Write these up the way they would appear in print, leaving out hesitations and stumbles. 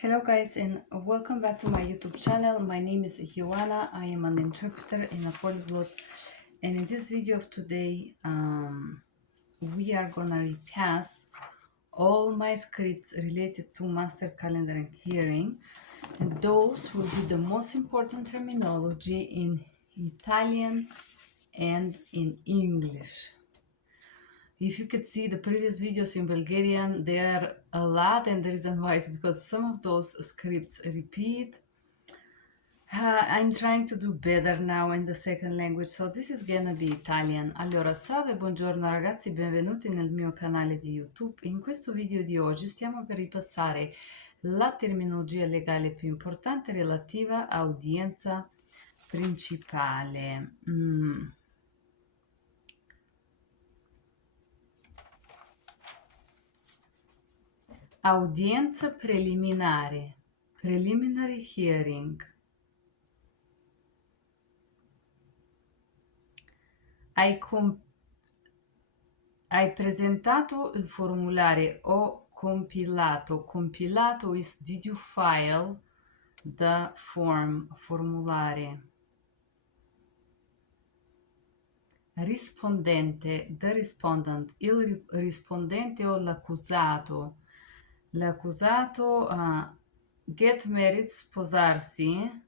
Hello guys and welcome back to my YouTube channel. My name is Yoana. I am an interpreter and a polyglot, and in this video of today we are gonna repass all my scripts related to master calendar and hearing, and those will be the most important terminology in Italian and in English. If you could see the previous videos in Bulgarian, there are a lot, and the reason why is because some of those scripts repeat. I'm trying to do better now in the second language, so this is gonna be Italian. Allora, salve, buongiorno ragazzi, benvenuti nel mio canale di YouTube. In questo video di oggi stiamo per ripassare la terminologia legale più importante relativa a udienza principale. Audienza preliminare, preliminary hearing. Hai presentato il formulario o compilato. Compilato is did you file the form, formulare. Rispondente, the respondent, il rispondente o l'accusato. L'accusato, get married, sposarsi.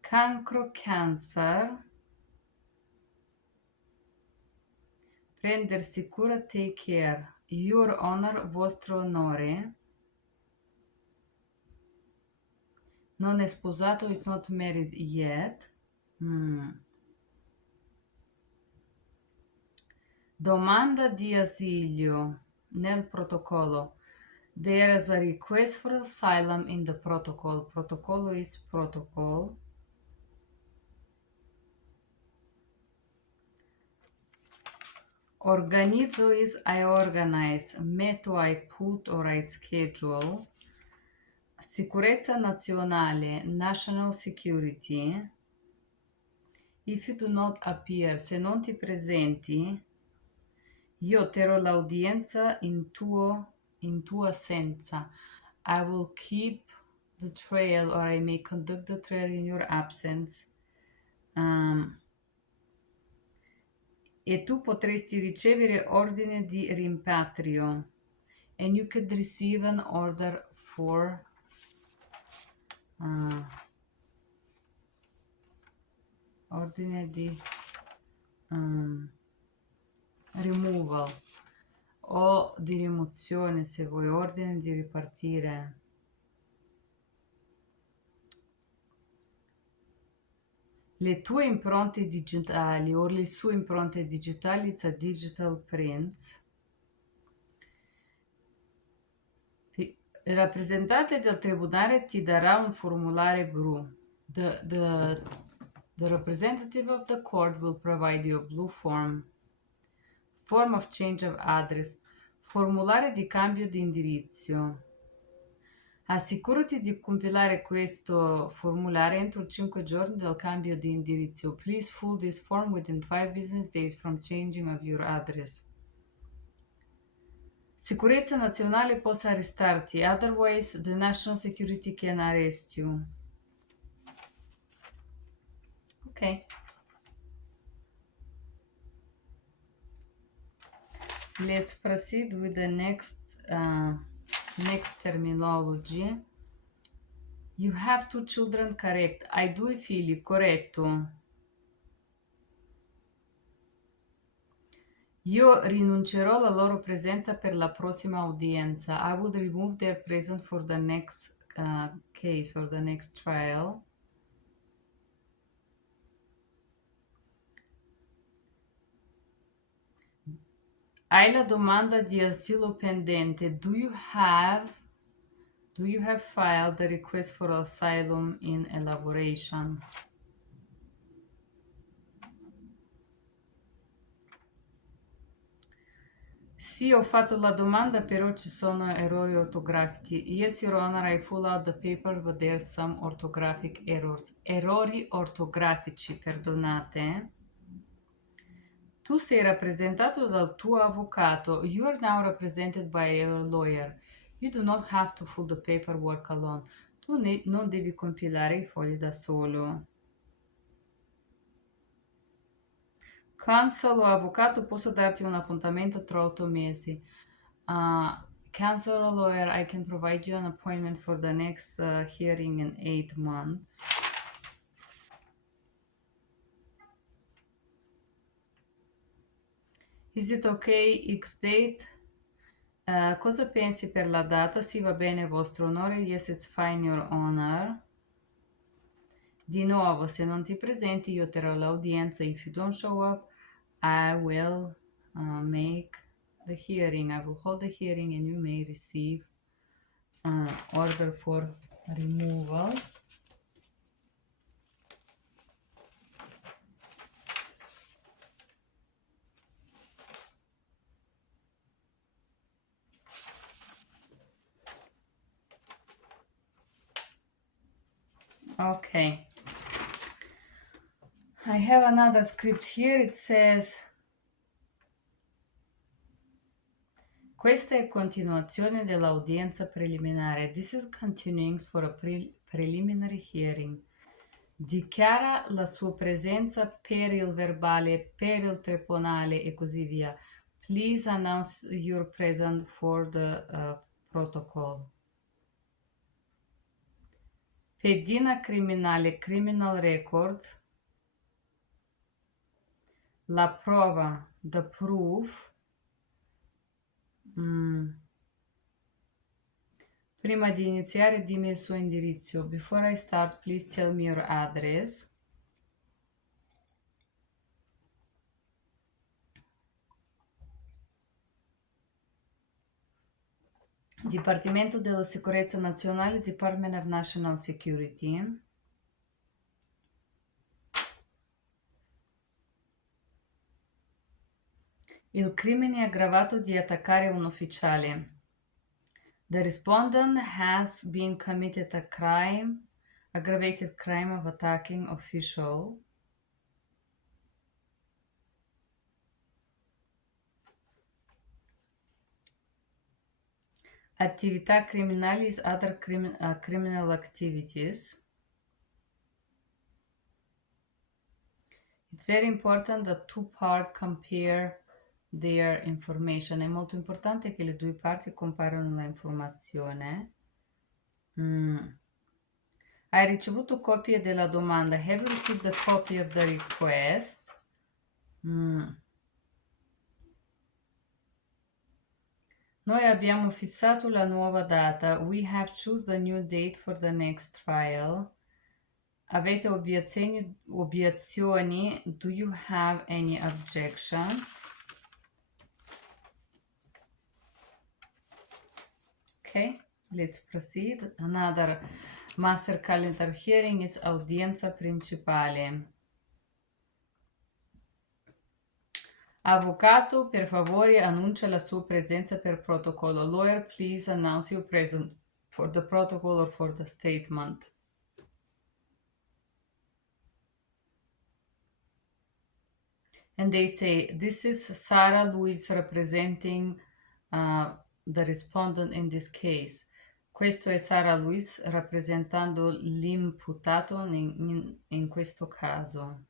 Cancro, cancer. Prendersi cura, take care. Your honor, vostro onore. Non è sposato, is not married yet. Domanda di asilo nel protocollo. There is a request for asylum in the protocol. Protocollo is protocol. Organizzo is I organize. Metto I put or I schedule. Sicurezza nazionale, national security. If you do not appear, se non ti presenti, io terrò l'udienza in tua assenza. I will keep the trial, or I may conduct the trial in your absence. E tu potresti ricevere ordine di rimpatrio. And you could receive an order for ordine di removal o di rimozione, se vuoi, ordine di ripartire. Le tue impronte digitali o le sue impronte digitali, it's a digital print. Il rappresentante del tribunale ti darà un formulario blu. The representative of the court will provide you a blue form. Form of change of address. Formulario di cambio di indirizzo. Assicurati di compilare questo formulario entro 5 giorni dal cambio di indirizzo. Please fill this form within 5 business days from changing of your address. Sicurezza nazionale possa arrestarti, otherwise the national security can arrest you. Okay. Let's proceed with the next terminology. You have 2 children, correct. Hai 2 figli, corretto. Io rinuncerò alla loro presenza per la prossima udienza. I would remove their presence for the next case or the next trial. Hai la domanda di asilo pendente. Do you have filed the request for asylum in elaboration? Sì, ho fatto la domanda, però ci sono errori ortografici. Yes, Your Honor, I fill out the paper, but there's some orthographic errors. Errori ortografici, perdonate. Tu sei rappresentato dal tuo avvocato. You are now represented by your lawyer. You do not have to fill the paperwork alone. Non devi compilare i fogli da solo. Counsel o avvocato, posso darti un appuntamento tra 8 mesi. Counsel or lawyer, I can provide you an appointment for the next hearing in 8 months. Is it okay X date? Cosa pensi per la data? Sì, va bene, vostro onore. Yes, it's fine, your honor. Di nuovo, se non ti presenti, io terrò l'udienza. If you don't show up, I will make the hearing. I will hold the hearing and you may receive order for removal. Okay. I have another script here. It says: questa è continuazione dell'udienza preliminare. This is continuings for a preliminary hearing. Dichiara la sua presenza per il verbale, per il tribunale e così via. Please announce your presence for the protocol. Pedina criminale, criminal record. La prova, the proof. Prima di iniziare dimmi il suo indirizzo. Before I start, please tell me your address. Dipartimento della Sicurezza Nazionale, Department of National Security. Il crimine aggravato di attaccare un ufficiale. The respondent has been committed a crime, aggravated crime of attacking official. Attività criminali is other criminal activities. It's very important that two parts compare their information. È molto importante che le due parti comparano l'informazione. Hai ricevuto copie della domanda. Have you received a copy of the request? Noi abbiamo fissato la nuova data. We have choose the new date for the next trial. Avete obiezioni? Do you have any objections? Okay, let's proceed. Another master calendar hearing is audienza principale. Avvocato, per favore, annuncia la sua presenza per protocollo. Lawyer, please announce your presence for the protocol or for the statement. And they say, this is Sarah Louise representing the respondent in this case. Questo è Sarah Louise rappresentando l'imputato in questo caso.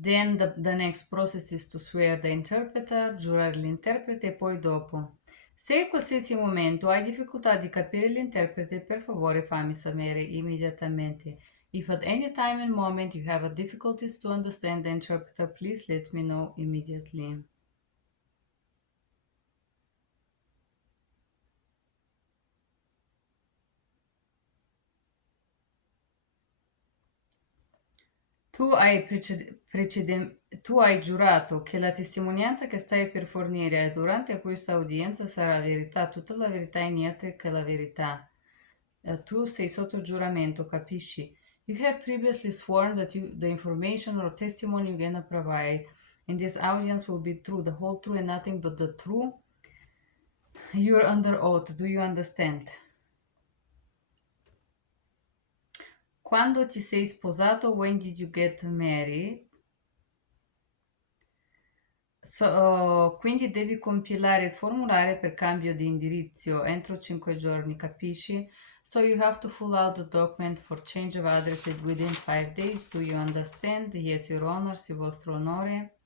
Then the next process is to swear the interpreter, giurare l'interprete e poi dopo. Se in qualsiasi momento hai difficoltà di capire l'interprete, per favore fammi sapere immediatamente. If at any time and moment you have difficulties to understand the interpreter, please let me know immediately. Tu hai giurato che la testimonianza che stai per fornire durante questa udienza sarà verità, tutta la verità e niente che la verità. Tu sei sotto giuramento, capisci? You have previously sworn that the information or testimony you're gonna provide in this audience will be true, the whole truth and nothing but the truth. You're under oath. Do you understand? Quando ti sei sposato? When did you get married? Quindi devi compilare il formulario per cambio di indirizzo entro 5 giorni, capisci? So you have to fill out the document for change of address within 5 days. Do you understand? Yes, Your Honor, sì, vostro onore.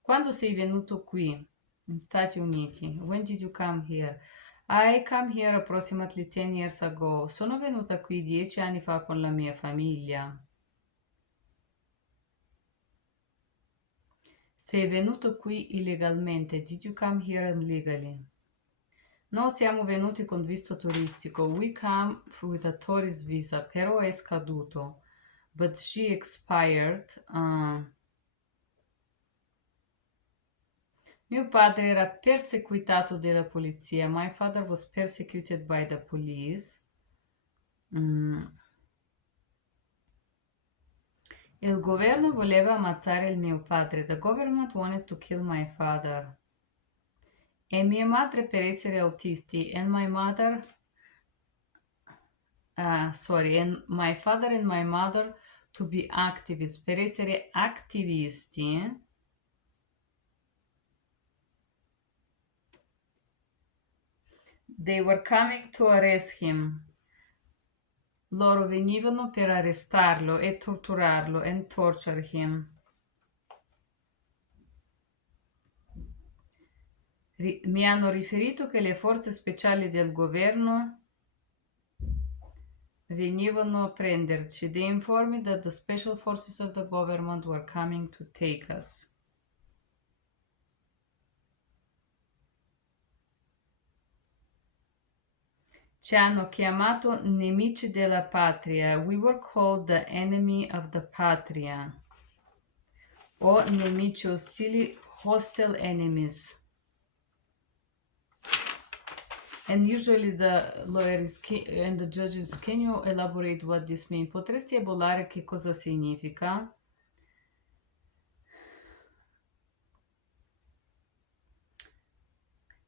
Quando sei venuto qui, in Stati Uniti? When did you come here? I come here approximately 10 years ago. Sono venuta qui 10 anni fa con la mia famiglia. Sei venuto qui illegalmente. Did you come here illegally? No, siamo venuti con visto turistico. We come with a tourist visa, però è scaduto. But she expired. Mio padre era perseguitato dalla polizia. My father was persecuted by the police. Mm. Il governo voleva ammazzare il mio padre. The government wanted to kill my father. E mia madre per essere autisti. And my mother... and my father and my mother to be activists. Per essere attivisti... They were coming to arrest him. Loro venivano per arrestarlo e torturarlo and torture him. Mi hanno riferito che le forze speciali del governo venivano a prenderci. They informed me that the special forces of the government were coming to take us. Ci hanno chiamato nemici della patria. We were called the enemy of the patria. O nemici ostili, hostile enemies. And usually the lawyers and the judges, can you elaborate what this means? Potresti elaborare che cosa significa?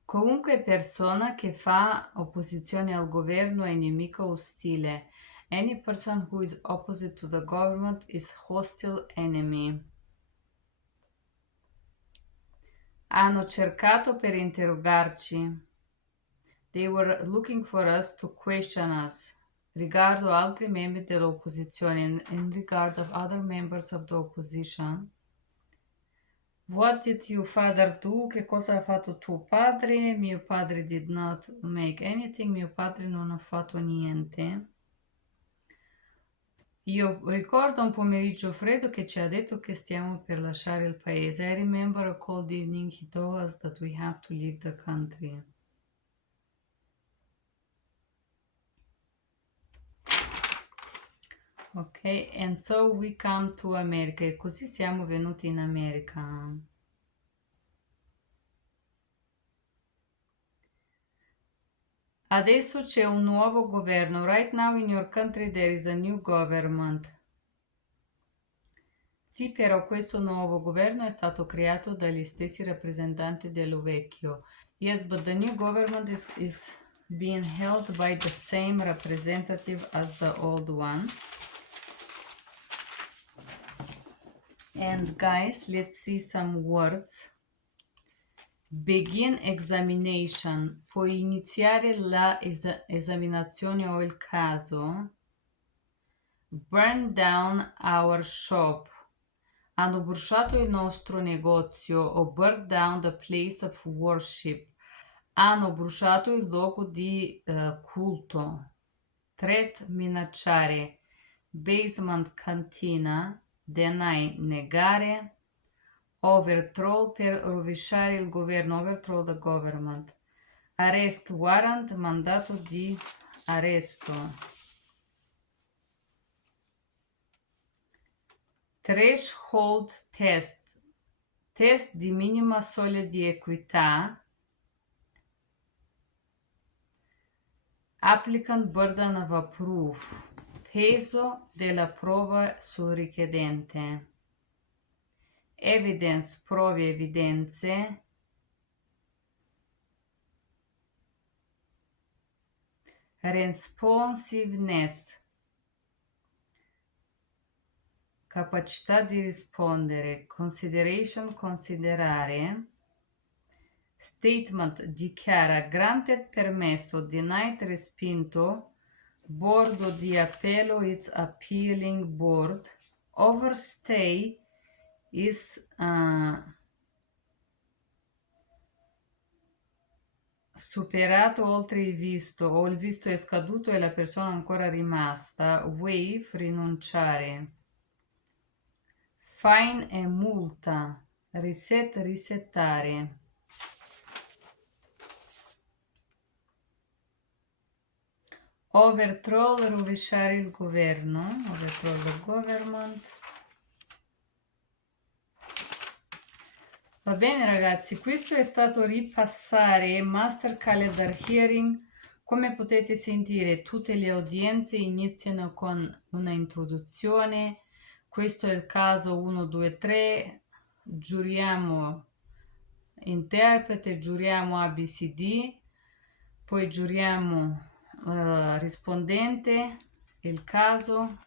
Qualunque persona che fa opposizione al governo è nemico ostile. Any person who is opposite to the government is hostile enemy. Hanno cercato per interrogarci. They were looking for us to question us. Riguardo altri membri dell'opposizione, in regard of other members of the opposition. What did your father do? Che cosa ha fatto tuo padre? Mio padre did not make anything. Mio padre non ha fatto niente. Io ricordo un pomeriggio freddo che ci ha detto che stiamo per lasciare il paese. I remember a cold evening he told us that we have to leave the country. Ok, and so we come to America. E così siamo venuti in America. Adesso c'è un nuovo governo. Right now in your country there is a new government. Sì, però questo nuovo governo è stato creato dagli stessi rappresentanti dello vecchio. Yes, but the new government is being held by the same representative as the old one. And guys, let's see some words. Begin examination. Puoi iniziare la esaminazione o il caso. Burn down our shop. Hanno bruciato il nostro negozio o burn down the place of worship. Hanno bruciato il luogo di culto. Threat, minacciare. Basement, cantina. Deny, negare. Overthrow, per rovesciare il governo. Overthrow the government. Arrest warrant, mandato di arresto. Threshold test. Test di minima soglia di equità. Applicant burden of proof. Peso della prova sul richiedente. Evidence, prove, evidenze. Responsiveness. capacità di rispondere, consideration, considerare, statement, dichiara, granted, permesso, denied, respinto, bordo di appello, it's appealing board, overstay is superato oltre il visto, o il visto è scaduto e la persona ancora rimasta, waive, rinunciare, fine è multa, reset, risettare, overthrow, rovesciare il governo, overthrow the government. Va bene ragazzi, questo è stato ripassare Master Calendar Hearing. Come potete sentire, tutte le udienze iniziano con una introduzione. Questo è il caso 1, 2, 3. Giuriamo interprete, giuriamo ABCD, poi giuriamo rispondente, il caso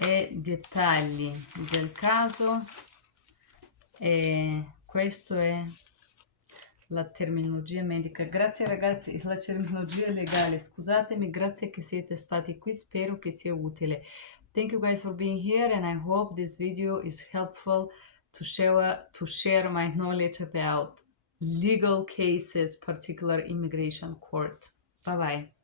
e dettagli del caso. E questo è la terminologia medica. Grazie ragazzi, la terminologia legale. Scusatemi, grazie che siete stati qui, spero che sia utile. Thank you guys for being here and I hope this video is helpful to share my knowledge about legal cases, particular immigration court. Bye bye.